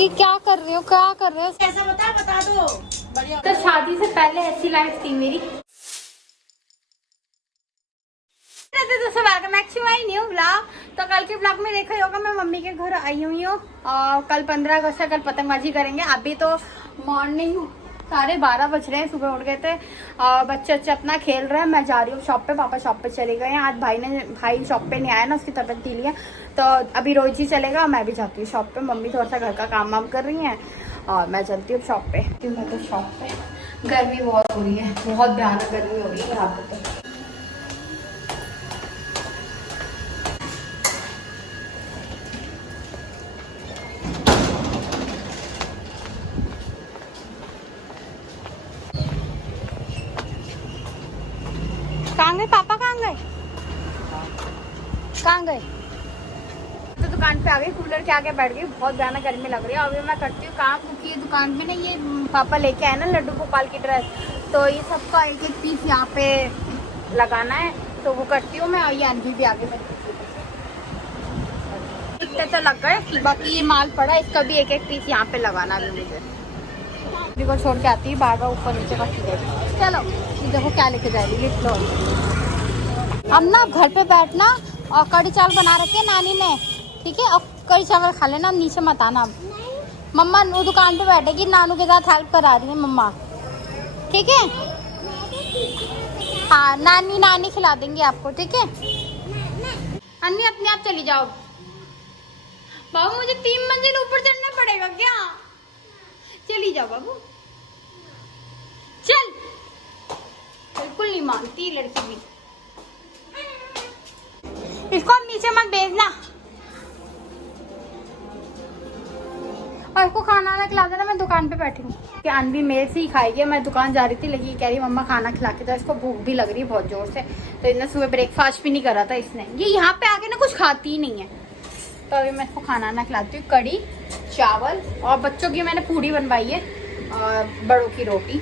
ये क्या कर रहे हो, क्या कर रहे हो? कैसा बता दो। बढ़िया। तो शादी से पहले ऐसी लाइफ थी मेरी। दोस्तों welcome back to my new blog. तो कल के ब्लॉग में देखा होगा मैं मम्मी के घर आई हुई हूँ और कल 15 अगस्त है, कल पतंगबाजी करेंगे। अभी तो मॉर्निंग 12:30 बज रहे हैं, सुबह उठ गए थे। बच्चे अपना खेल रहे हैं, मैं जा रही हूँ शॉप पे। पापा शॉप पे चले गए हैं, आज भाई शॉप पे नहीं आया ना, उसकी तबीयत ढीली है। तो अभी रोज ही चलेगा, मैं भी जाती हूँ शॉप पे। मम्मी थोड़ा सा घर का काम वाम कर रही हैं और मैं चलती हूँ शॉप पे। मैं तो शॉप पे गर्मी बहुत हो रही है, बहुत भयानक गर्मी हो रही है यहाँ पे। तो कहाँ गए पापा, कहाँ गए, कहाँ गए? तो दुकान पे आ गई, कूलर के आगे बैठ गई, बहुत ज्यादा गर्मी लग रही है। अभी मैं करती हूँ काम, क्योंकि ये दुकान में ना ये पापा लेके आए ना लड्डू गोपाल की ड्रेस, तो ये सबका एक एक पीस यहाँ पे लगाना है, तो वो करती हूँ मैं। और ये अनवी भी आगे मैं इतने तो लग गए, बाकी ये माल पड़ा, इसका भी एक एक पीस यहाँ पे लगाना है मुझे। को छोड़ के आती है बार बार ऊपर नीचे करती जाएगी। चलो ये देखो क्या लेके जाएगी, लिख लो। अब ना घर पे बैठना और कड़ी चावल बना रखे है नानी ने, ठीक है? अब कड़ी चावल खा लेना, नीचे मत आना। मम्मा वो दुकान पे बैठेगी, नानू के साथ हेल्प करा रही है मम्मा, ठीक है? हाँ नानी खिला देंगे आपको, ठीक है? अन्नी अपने आप चली जाओ। बाबू मुझे 3 मंजिल ऊपर चढ़ना पड़ेगा क्या? चली जाओ बाबू, चल। बिल्कुल नहीं मानती लड़की भी। इसको अब नीचे मत भेजना और इसको खाना ना खिला देना, मैं दुकान पे बैठी हूँ। अनवी मेरे से ही खाएगी, मैं दुकान जा रही थी, लेकिन कह रही मम्मा खाना खिला के, तो इसको भूख भी लग रही है बहुत जोर से। तो इतना सुबह ब्रेकफास्ट भी नहीं करा था इसने, ये यहाँ पे आके ना कुछ खाती ही नहीं है। तो अभी मैं इसको खाना ना खिलाती हूँ, कड़ी चावल, और बच्चों की मैंने पूड़ी बनवाई है और बड़ों की रोटी।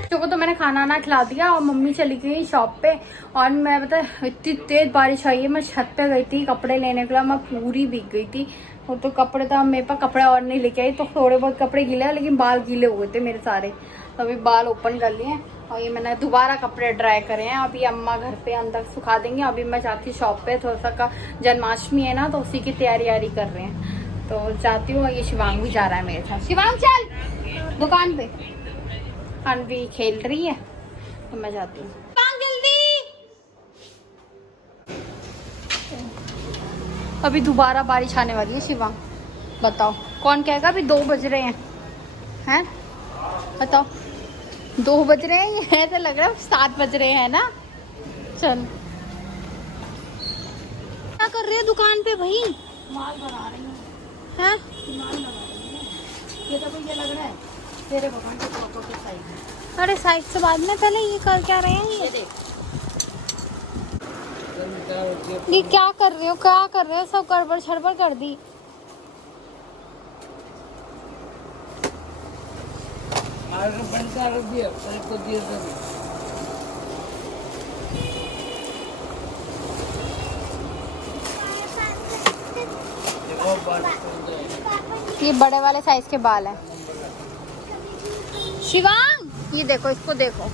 बच्चों को तो मैंने खाना ना खिला दिया और मम्मी चली गई शॉप पे। और मैं बता इतनी तेज बारिश आई है, मैं छत पे गई थी कपड़े लेने के लिए, मैं पूरी भीग गई थी। वो तो कपड़े तो मेरे पास कपड़े और नहीं लेके आई, तो थोड़े बहुत कपड़े गीले हैं, लेकिन बाल गीले हुए थे मेरे सारे। तो अभी बाल ओपन कर लिए और ये मैंने दोबारा कपड़े ड्राई करे हैं। अभी अम्मा घर पे अंदर सुखा देंगे। अभी मैं जाती शॉप पे, थोड़ा सा का जन्माष्टमी है ना, तो उसी की तैयारी कर रहे हैं, तो जाती हूँ। ये शिवांग भी जा रहा है मेरे साथ। शिवांग चल दुकान पे, अनवी खेल रही है, तो मैं जाती हूँ। अभी दोबारा बारिश आने वाली है। शिवांग बताओ, कौन कहेगा अभी 2 बज रहे हैं? बताओ 2 बज रहे हैं, ये ऐसा लग रहा है 7 बज रहे हैं ना। चल क्या कर रहे हो दुकान पे भाई? माल बना रही हूँ। हैं? माल बना रही हूँ। ये तो ये लग रहा है तेरे भगवान के फोटो के साइड में। अरे साइड से बाद में, पहले ये कर क्या रहे हैं? ये देख, ये क्या कर रहे हो, क्या कर रहे हो? सब गड़बड़ छड़बड़ कर दी। ये बड़े वाले साइज के बाल हैं। शिवांग ये देखो, इसको देखो,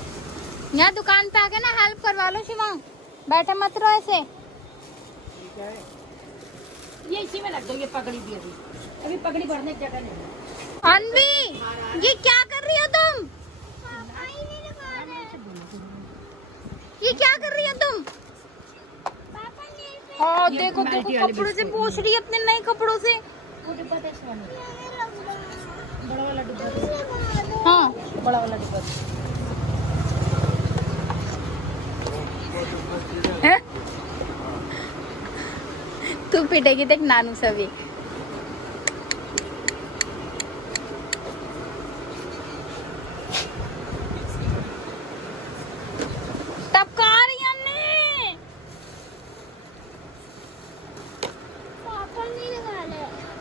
यहाँ दुकान पे आके ना हेल्प करवा लो। शिवांग बैठे मत रहो ऐसे। ये इसी में लग जाओ, ये पगड़ी भी अभी पगड़ी भरने की जगह नहीं। अनवी ये क्या कर रही हो तुम? ये क्या कर रही हो तुम? हाँ देखो देखो, कपड़ों से पोंछ रही है, अपने नए कपड़ों से। बड़ा वाला डिब्बा, हाँ बड़ा वाला डिब्बा। तू पिटेगी देख नानू सभी।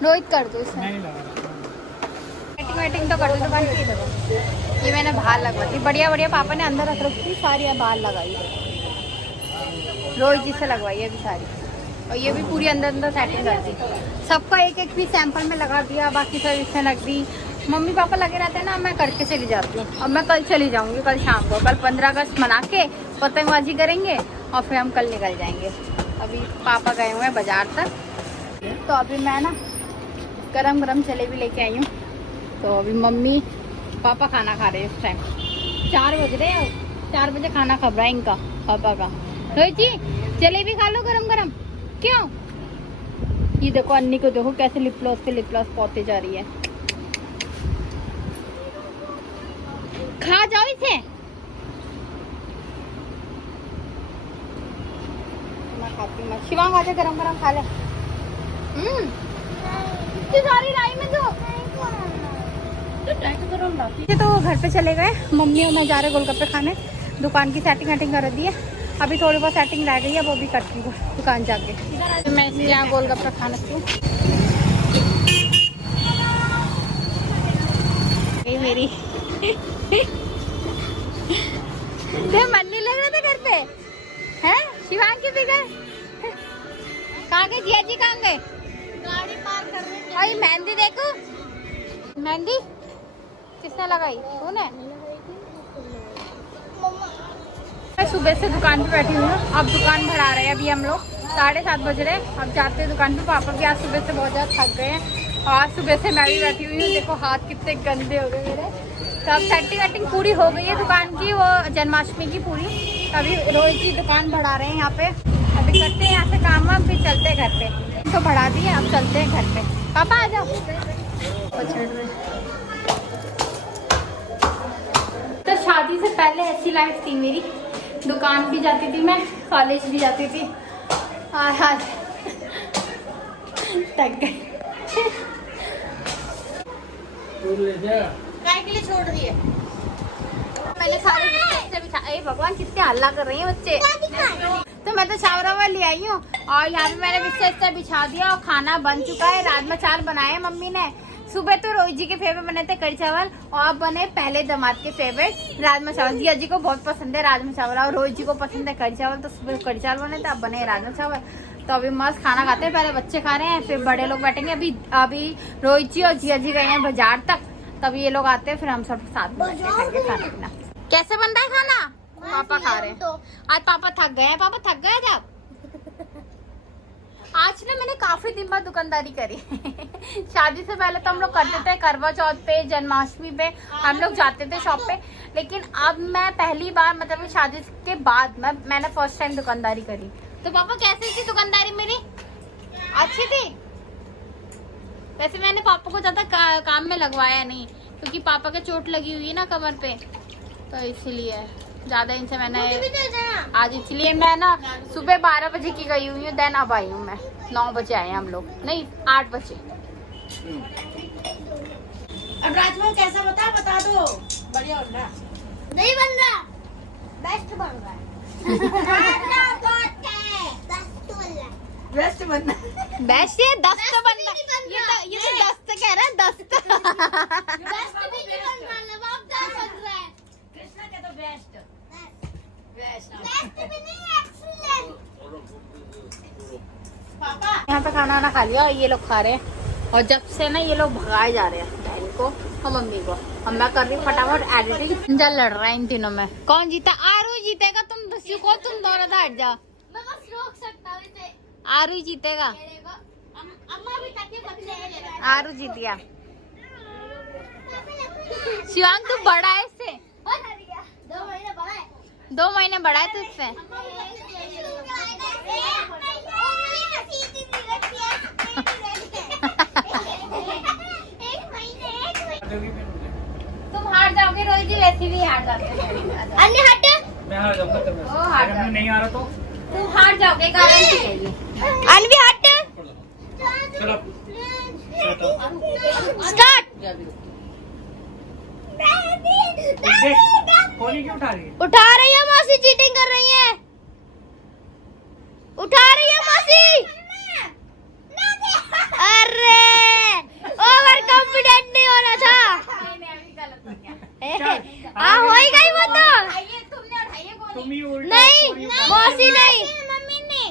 रोहित कर दो इसमें, वेटिंग तो कर दो दुकान की। देखो ये मैंने बाहर लगवा दी, बढ़िया बढ़िया पापा ने अंदर रख रखी थी सारी, बाहर लगाई। रोहित जी से लगवाई अभी सारी। और ये भी पूरी अंदर अंदर सेटिंग कर दी। सबका एक एक भी सैंपल में लगा दिया, बाकी सब इसमें रख दी। मम्मी पापा लगे रहते हैं ना, मैं करके चली जाती हूँ। अब मैं कल चली जाऊँगी, कल शाम को। कल 15 अगस्त मना के पतंगबाजी करेंगे और फिर हम कल निकल जाएंगे। अभी पापा गए हुए हैं बाजार तक, तो अभी मैं ना गरम गरम जलेबी लेके आई हूँ। तो अभी मम्मी पापा खाना खा रहे हैं इस टाइम। 4 बज रहे हैं, 4 बजे खाना खा रहा है इनका, पापा का। रोहित जी जलेबी खा लो गरम गरम। क्यों? ये देखो अन्नी को, देखो कैसे लिप ग्लॉस पे लिप ग्लॉस पोते जा रही है। खा जाओ इसे। मैं खाती हूँ। शिवांग आजा गरम गरम खा ले। इतनी सारी लाई में तो घर पे चले गए। मम्मी और मैं जा रहे गोलगप्पे खाने। दुकान की सेटिंग वेटिंग कर दी है, अभी थोड़ी बहुत सेटिंग रह गई है, वो भी करती हूँ दुकान जाके। तो मैं यहाँ गोलगप्पे खाने की हूँ। ये मेरी तो मन नहीं लग रहा था घर पे, हैं? शिवांग भी गए? कहाँ गए जिया जी? कहाँ गए? गाड़ी पार कर रहे हैं। और मेहंदी देखो, मेहंदी किसने लगाई? तूने? मैं सुबह से दुकान पे बैठी हुई हूँ। अब दुकान बढ़ा रहे हैं। अभी हम लोग 7:30 बज रहे हैं। अब जाते हैं दुकान पे। पापा भी आज सुबह से बहुत ज़्यादा थक गए हैं। आज सुबह से मैं भी बैठी हुई हूँ। देखो हाथ कितने गंदे हो गए मेरे। तो अब सेटिंग वेटिंग पूरी हो गई है दुकान की, वो जन्माष्टमी की पूरी। अभी रोहित जी दुकान बढ़ा रहे हैं यहाँ पे। अभी करते हैं यहाँ से काम, अब फिर चलते हैं घर पे। तो बढ़ा दिए, अब चलते हैं घर पे। पापा आ जाओ। तो शादी से पहले ऐसी लाइफ थी मेरी। दुकान भी जाती थी मैं, कॉलेज भी जाती थी। आज थक गई। काय के लिए छोड़ रही है? मैंने सारे बच्चे बिछा। ए भगवान कितने हल्ला कर रही हैं बच्चे। तो मैं तो शावरा ले आई हूँ और यहाँ पे मैंने बिस्तर बिछा दिया और खाना बन चुका है। राजमा चावल बनाए मम्मी ने। सुबह तो रोहित जी के फेवरेट बने थे कढ़ी चावल, और अब बने पहले दामाद के फेवरेट राजमा चावल। जिया जी को बहुत पसंद है राजमा चावल और रोहित जी को पसंद है कढ़ी चावल। तो सुबह कढ़ी चावल बने थे, अब बने राजमा चावल। तो अभी मस्त खाना खाते हैं। पहले बच्चे खा रहे हैं, फिर बड़े लोग बैठेंगे। अभी रोहित जी और जिया जी गए हैं बाजार तक, तभी ये लोग आते हैं, फिर हम सब साथ में बैठेंगे खाना पीना। कैसे बन रहा है खाना? पापा खा रहे हैं। आज पापा थक गए हैं। पापा थक गए जब आज ना मैंने काफी दिन बाद दुकानदारी करी। शादी से पहले तो हम लोग करते थे, करवा चौथ पे, जन्माष्टमी पे हम लोग जाते थे शॉप पे। लेकिन अब मैं पहली बार, मतलब शादी के बाद मैंने फर्स्ट टाइम दुकानदारी करी। तो पापा कैसी थी दुकानदारी मेरी? अच्छी थी। वैसे मैंने पापा को ज्यादा काम में लगवाया नहीं, क्योंकि पापा के चोट लगी हुई है ना कमर पे, तो इसलिए ज्यादा इनसे मैंने आज, इसलिए मैं ना सुबह 12 बजे की गई हुई हूँ। देन अब आई हूँ मैं 9 बजे आए हम लोग, नहीं 8 बजे। अब राजमा कैसा बता दो। बढ़िया बन रहा? नहीं बन रहा, बेस्ट बन रहा है। बेस्ट बनना। बेस्ट ये 10 तो बन रहा है। ये तो 10 तो कह रहा है, 10 तो। बेस्ट भी नहीं बन रहा, लवाबदार बन रहा है। कृष्णा के तो बेस्ट बेस्ट भी नहीं, एक्सीलेंट। पापा यहाँ पे खाना वाना खा लिया और ये लोग खा रहे हैं। और जब से ना ये लोग भगाए जा रहे हैं डैडी को और मम्मी को, और मैं कर रही हूँ फटाफट एडिटिंग। जल लड़ रहा है इन तीनों में। कौन जीता? आरू जीतेगा। तुम को तुम दोनों तो हट जाओ। मैं बस रोक सकता हूँ इसे। आरू जीतेगा। अम्मा भी ताकि बच्चे आरू जीत गया। शिवांग तू बड़ा है इससे, 2 महीने बड़ा है। 2 महीने बड़ा है तुझसे। तुम हार जाओगे रोहित जी, वैसे भी हार जाते हैं। अन्य हट। मैं हार जाऊंगा तो ओ, हार अगर मैं नहीं आ रहा तो तुम हार जाओगे, गारंटी है ये। अनवी हट। चलो स्टार्ट। देख कोनी क्यों उठा रही है? उठा रही है मौसी, चीटिंग कर रही है। उठा रही है मौसी। अरे ओवर कॉन्फिडेंट नहीं होना था। हाँ हो ही गई वो तो। तुम ही उल्टा नहीं कोनी उठा रही मौसी नहीं। मम्मी ने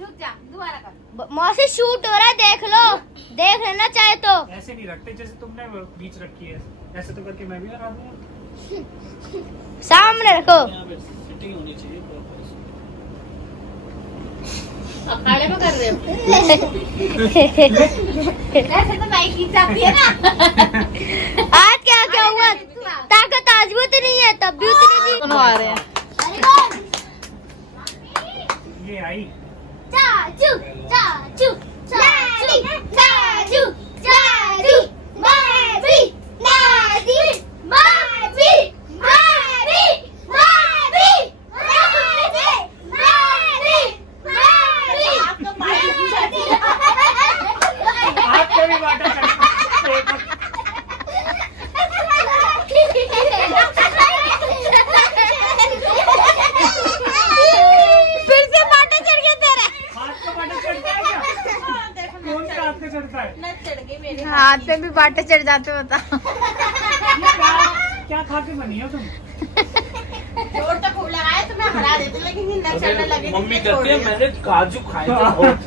रुक जा, मौसी शूट हो रहा है, देख लो, देख लेना चाहे तो। ऐसे नहीं रखते जैसे तुमने वो बीच रखी है, ऐसे तो करके मैं भी लगा दूंगा। सामने रखो। यहाँ पे फिटिंग होनी चाहिए proper। अखाड़े में कर रहे हो। ऐसे तो बाइक खींच जाती है ना। आज क्या क्या हुआ? ताकत आज भी उतनी है, तब भी उतनी थी। दोनों आ रहे हैं। ये आई चाचू चाचू चाचू चाचू चाचू मामी नादी मामी मामी मामी मामी मामी मामी आपका पानी खींचाती है। हाथ पे भी बाटा चढ़ता फिर से बाटे चढ़ गए तेरे। हाथ का बाटा चढ़ता है क्या? कौन सा हाथ पे चढ़ता है? न चढ़ गई मेरे हाथ पे भी बाटे चढ़ जाते बता। ये क्या खा के बनी हो तुम? जोर तक खूब लगाया तो मैं हरा देती, लेकिन ये न चढ़ने लगी। मम्मी कहती है मैंने काजू खाए थे बहुत।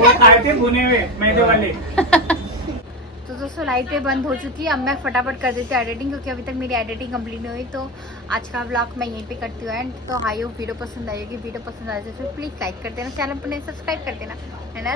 वो खाए थे भुने हुए मैदे वाले। तो दोस्तों लाइट पे बंद हो चुकी है। अब मैं फटाफट कर देती हूँ एडिटिंग, क्योंकि अभी तक मेरी एडिटिंग कंप्लीट नहीं हुई। तो आज का व्लॉग मैं यहीं पे करती हूँ एंड। तो आई होप वीडियो पसंद आई होगी। वीडियो पसंद आए तो प्लीज़ लाइक कर देना, चैनल पर नहीं सब्सक्राइब कर देना। है ना।